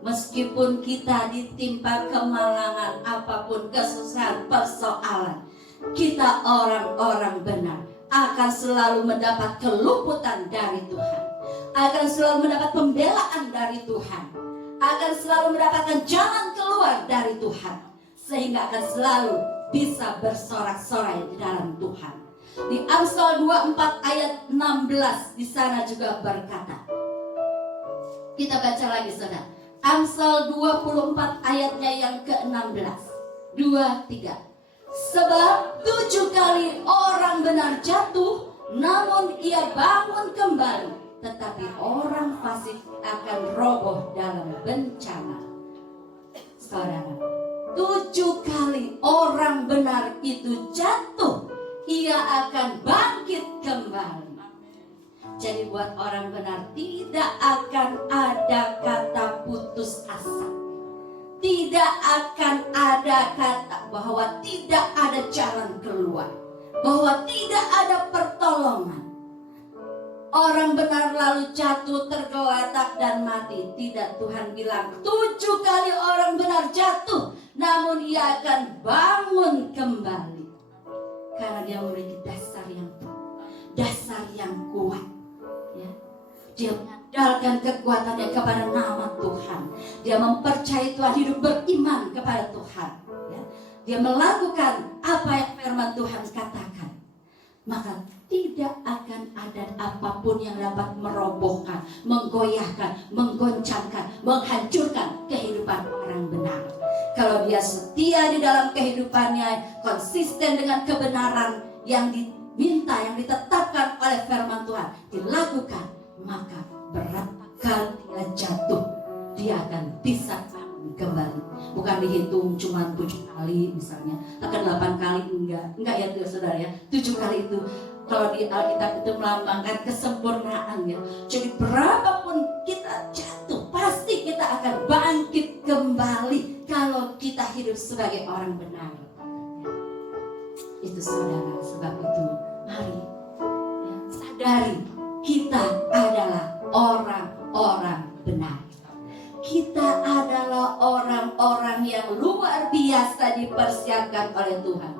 Meskipun kita ditimpa kemalangan apapun, kesusahan, persoalan, kita orang-orang benar akan selalu mendapat keluputan dari Tuhan, akan selalu mendapat pembelaan dari Tuhan, akan selalu mendapatkan jalan keluar dari Tuhan, sehingga akan selalu bisa bersorak-sorai di dalam Tuhan. Di Amsal 24 ayat 16 di sana juga berkata. Kita baca lagi saudara. Amsal 24 ayatnya yang ke-16. 2, 3. Sebab 7 kali orang benar jatuh, namun ia bangun kembali, tetapi orang fasik akan roboh dalam bencana. Saudara, 7 kali orang benar itu jatuh, ia akan bangkit kembali. Jadi buat orang benar tidak akan ada kata putus asa. Tidak akan ada kata bahwa tidak ada jalan keluar, bahwa tidak ada pertolongan. Orang benar lalu jatuh, tergeletak dan mati. Tidak, Tuhan bilang 7 kali orang benar jatuh, namun ia akan bangun kembali. Karena dia memiliki dasar yang kuat. Ya. Dia mengandalkan kekuatannya kepada nama Tuhan. Dia mempercayai Tuhan, hidup beriman kepada Tuhan. Ya. Dia melakukan apa yang firman Tuhan katakan. Maka tidak akan ada apapun yang dapat merobohkan, menggoyahkan, menggoncangkan, menghancurkan kehidupan orang benar. Kalau dia setia di dalam kehidupannya, konsisten dengan kebenaran yang diminta, yang ditetapkan oleh firman Tuhan, dilakukan, maka berapa kali dia jatuh, dia akan bisa bangun kembali. Bukan dihitung cuma 7 kali misalnya, akan 8 kali, enggak ya saudara ya. 7 kali itu kalau di Alkitab itu melambangkan kesempurnaan ya. Jadi berapapun kita jatuh, pasti kita akan bangkit kembali kalau kita hidup sebagai orang benar. Itu saudara, sebab itu mari ya, dari kita adalah orang-orang benar. Kita adalah orang-orang yang luar biasa dipersiapkan oleh Tuhan.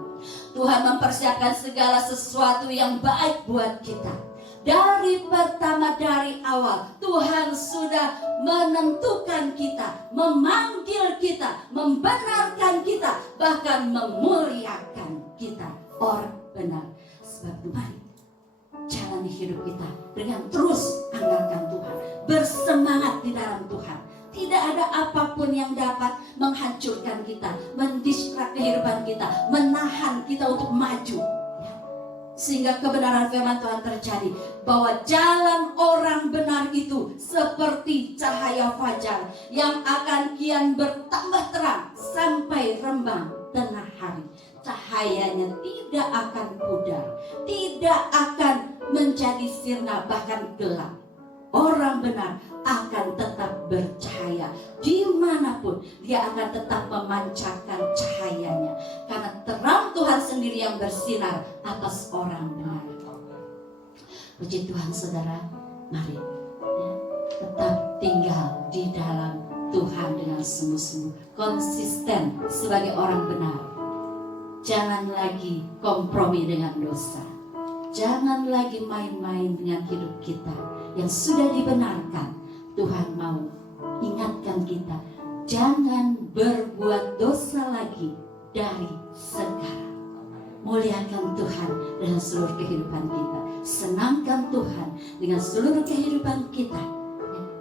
Tuhan mempersiapkan segala sesuatu yang baik buat kita. Dari pertama, dari awal, Tuhan sudah menentukan kita, memanggil kita, membenarkan kita, bahkan memuliakan kita. Orang benar. Sebab Tuhan jalani hidup kita dengan terus andalkan Tuhan, bersemangat di dalam Tuhan. Tidak ada apapun yang dapat menghancurkan kita, mendistrak kehidupan kita, menahan kita untuk maju. Sehingga kebenaran firman Tuhan terjadi, bahwa jalan orang benar itu seperti cahaya fajar yang akan kian bertambah terang sampai rembang tengah hari. Cahayanya tidak akan pudar, tidak akan menjadi sirna, bahkan gelap. Orang benar akan tetap bercahaya dimanapun, dia akan tetap memancarkan cahayanya, karena terang Tuhan sendiri yang bersinar atas orang benar. Puji Tuhan saudara, mari ya, tetap tinggal di dalam Tuhan dengan sungguh-sungguh, konsisten sebagai orang benar. Jangan lagi kompromi dengan dosa, jangan lagi main-main dengan hidup kita yang sudah dibenarkan. Tuhan mau ingatkan kita, jangan berbuat dosa lagi dari sekarang. Muliakan Tuhan dengan seluruh kehidupan kita, senangkan Tuhan dengan seluruh kehidupan kita.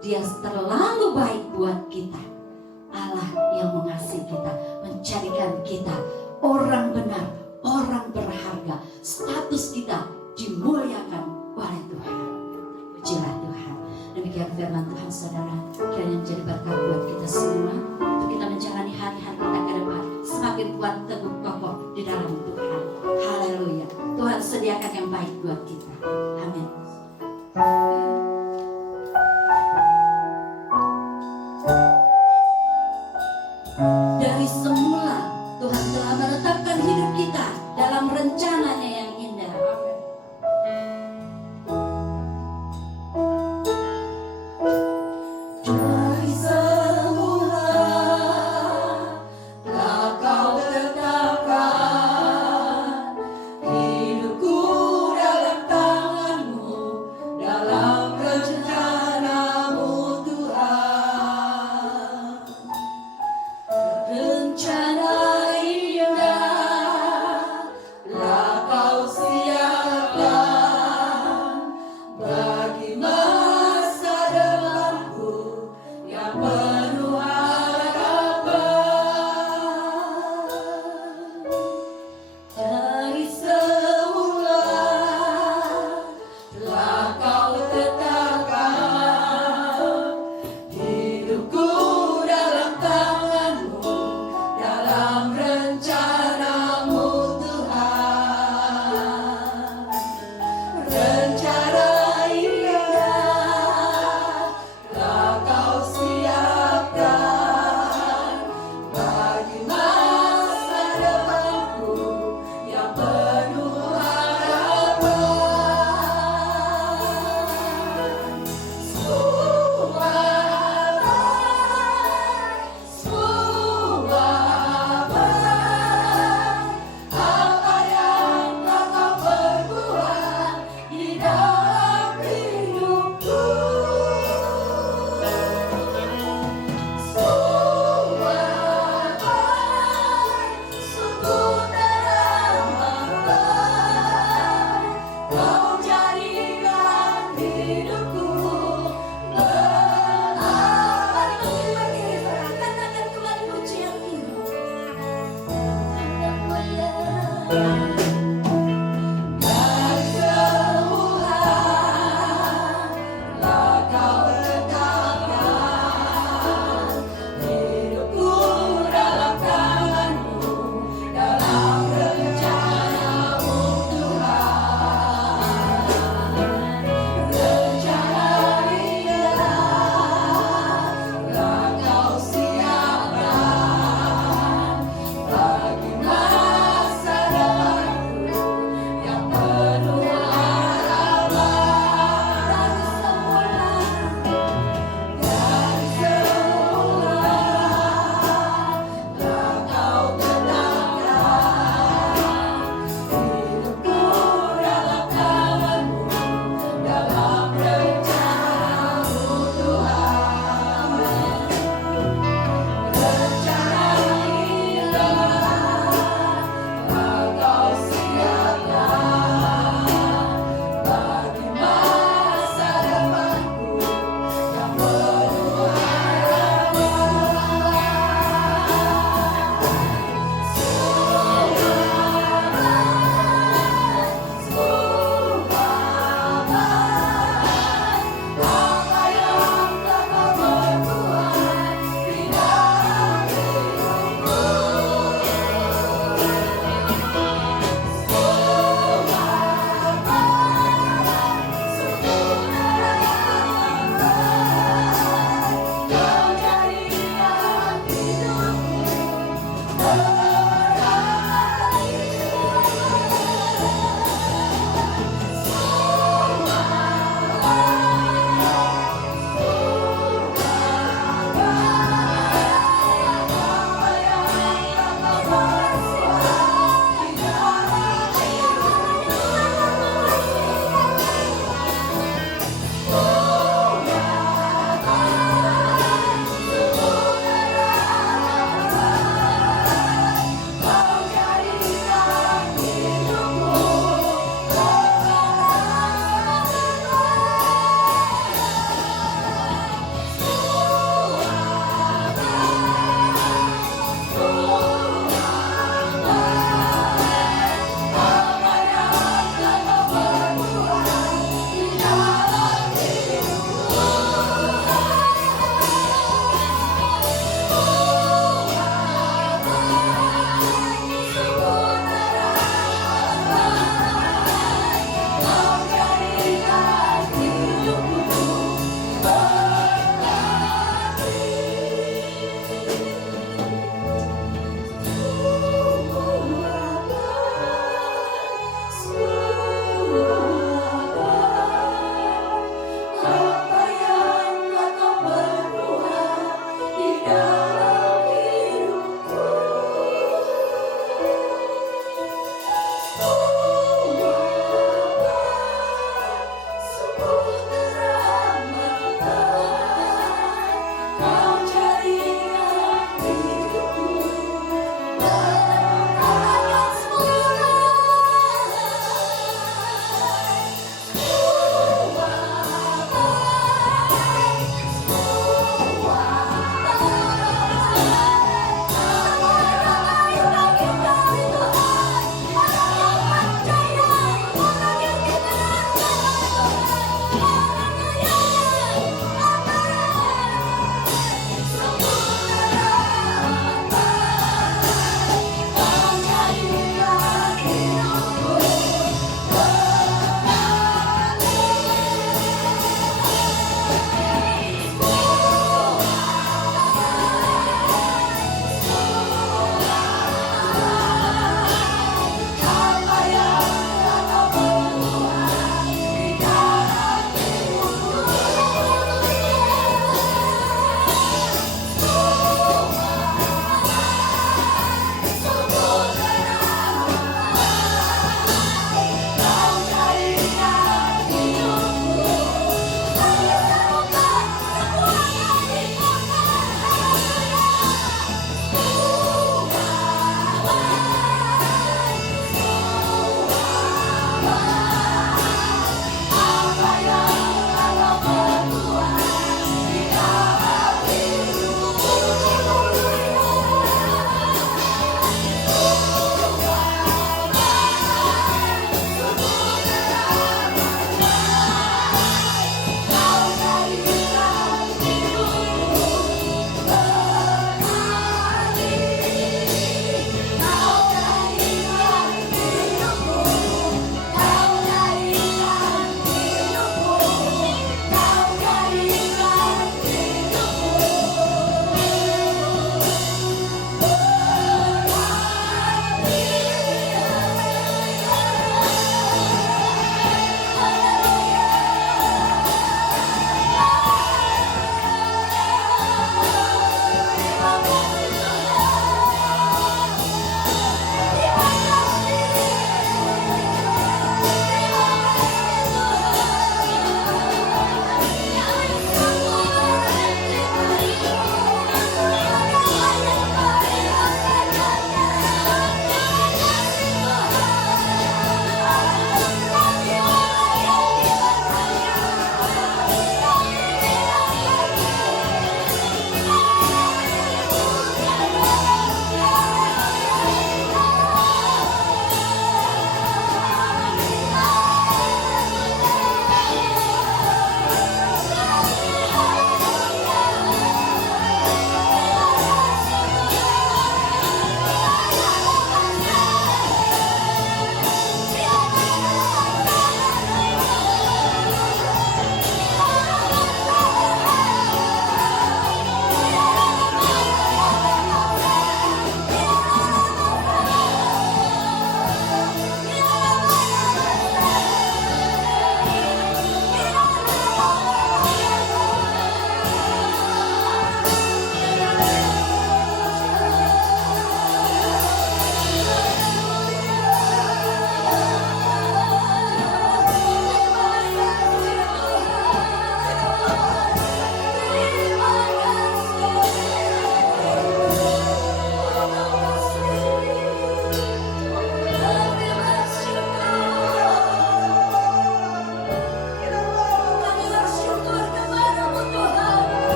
Dia terlalu baik buat kita. Allah yang mengasihi kita, menjadikan kita orang benar, orang berharga. Status kita dimuliakan oleh Tuhan. Pujilah Tuhan. Demikian firman Tuhan saudara, kiranya menjadi berkat buat kita semua, untuk kita menjalani hari-hari kita ke depan semakin kuat, teguh, kokoh di dalam Tuhan. Haleluya. Tuhan sediakan yang baik buat kita. Amin. Dari semula Tuhan telah menetapkan hidup kita dalam rencananya yang indah. Dari semula telah Kau tetapkan hidupku dalam tangan-Mu, dalam rencana-Mu Tuhan. Rencana indah telah Kau siapkan bagi masa depanku yang penuh harapan. Dari semula telah Kau tetapkan hidupku dalam tangan-Mu, dalam rencana-Mu Tuhan. Rencana indah telah Kau siapkan bagi masa depanku yang penuh harapan. Semua baik, apa yang telah Kau perbuat di dalam hidupku. Semua baik, sungguh teramat. Kau jadikan hidupku benar. Mari kembali, katakan kembali pujian ini. Dari semula telah Kau tetapkan hidupku dalam tangan-Mu, dalam rencana-Mu Tuhan. Rencana indah telah Kau siapkan bagi masa depanku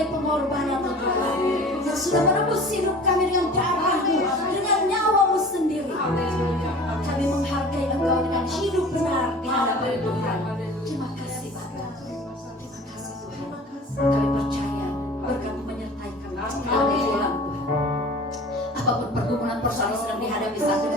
sebagai pengorbanan Tuhan. Engkau sudah menebus hidup kami dengan darah-Mu, dengan nyawa-Mu sendiri. Kami menghargai Engkau dengan hidup benar di hadapan Tuhan. Terima kasih Bapa. Terima kasih Tuhan. Kami percaya berkat-Mu menyertai kami. Kami pulang Tuhan. Apapun pergumulan persoalan sedang dihadapi saat ini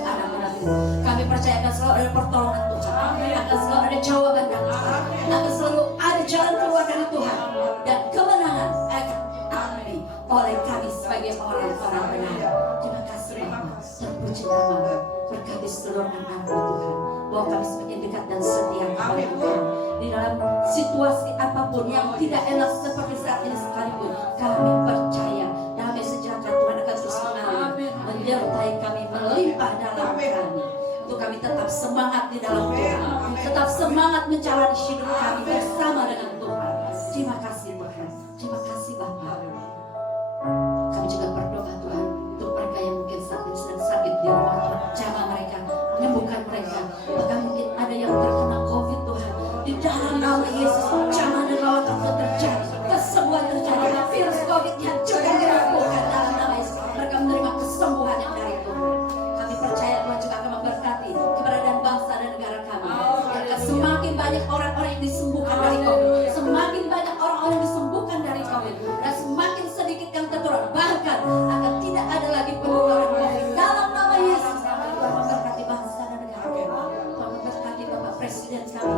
kami percaya akan selalu ada pertolongan Tuhan, akan selalu ada jawaban dari Tuhan, akan selalu ada jalan keluar dari Tuhan, dan kemenangan akan diambil oleh kami sebagai orang-orang benar. Terima kasih Bapa, terpuji nama-Mu, berkati seluruh anak-Mu Tuhan, bahwa kami semakin dekat dan setia kepada Tuhan di dalam situasi apapun yang tidak enak seperti saat ini sekalipun. Kami percaya damai sejahtera Tuhan akan terus mengalir, menyertai kami, melimpah dalam kami. Untuk kami tetap semangat di dalam Tuhan, tetap semangat menjalani hidup kami bersama dengan Tuhan. Terima kasih Tuhan, terima kasih Bapa. Kami juga berdoa Tuhan untuk mereka yang mungkin saat ini sedang sakit di rumah Tuhan, jamah mereka, menyembuhkan mereka. Bahkan mungkin ada yang terkena COVID Tuhan, di dalam nama Yesus, jamah dan lawatan Tuhan terjadi, kesembuhan terjadi, virus COVID yang juga dilumpuhkan dalam nama Yesus. Mereka menerima kesembuhan yang dari Tuhan. Kami percaya Tuhan juga akan memberkati keberadaan bangsa dan negara kami. Akan semakin banyak orang-orang yang disembuhkan dari COVID, semakin banyak orang-orang yang disembuhkan dari COVID, dan semakin sedikit yang tertular. Bahkan akan tidak ada lagi penularan COVID dalam nama Yesus. Tuhan memberkati bangsa dan negara kami. Tuhan memberkati Bapak Presiden kami,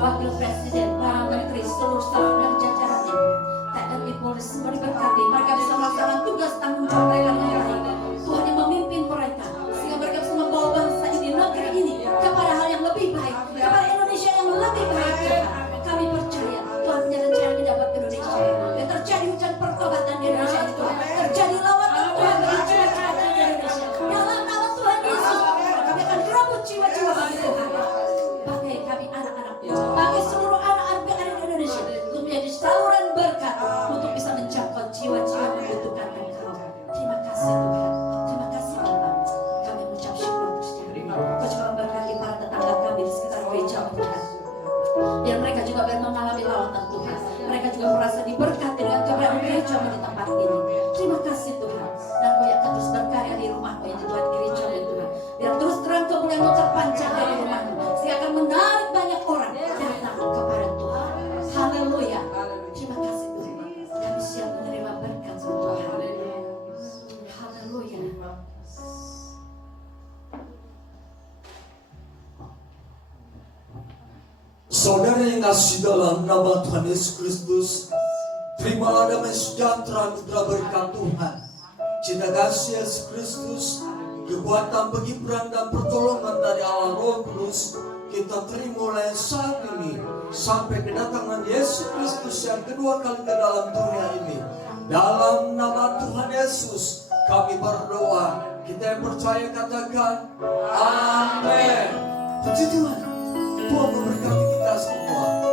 Wakil Presiden, para menteri, seluruh staf dan jajarannya, TNI, Polri, semua diberkati. Mereka bisa melaksanakan tugas tanggung jawab mereka dengan baik. Tuhan yang memimpin mereka, sehingga mereka bisa membawa bangsa ini, negeri ini kepada hal yang lebih baik, kepada Indonesia yang lebih baik. Tuhan, kami percaya Tuhan punya rencana yang dapat Indonesia, yang terjadi hujan pertobatan di Indonesia ini Tuhan, terjadi lawatan Tuhan di jiwa-jiwa di Indonesia. Dalam nama Tuhan Yesus, kami akan rebut jiwa-jiwa bagi Tuhan. Pakai kami anak-anak Tuhan, pakai seluruh anak-anak yang ada di Indonesia untuk menjadi saluran berkat untuk bisa menjangkau jiwa-jiwa yang membutuhkan Engkau. Terima kasih Tuhan, terima kasih Bapa. Kami mengucap syukur terus Kau juga memberkati para tetangga kami di sekitar gereja Tuhan. Dan mereka juga mengalami lawatan Tuhan. Mereka juga merasa diberkati dengan keberadaan gereja di tempat ini. Terima kasih Tuhan. Dan Kau yang akan terus berkarya di rumahmu yang di Tuhan gereja Tuhan. Biar terus terang kemuliaan-Mu terpancar dari rumahmu, sehingga akan menarik banyak orang datang kepada Tuhan. Haleluya. Terima kasih Tuhan. Kami siap menerima berkat Tuhan. Haleluya. Saudara yang kasih dalam nama Tuhan Yesus Kristus, terimalah damai sejahtera putra berkat Tuhan, cinta kasih Yesus Kristus, kekuatan penghiburan dan pertolongan dari Allah Roh Kudus kita terima mulai saat ini sampai kedatangan Yesus Kristus yang kedua kali ke dalam dunia ini. Dalam nama Tuhan Yesus kami berdoa. Kita yang percaya katakan amin. Puji Tuhan, Tuhan memberkati kita semua.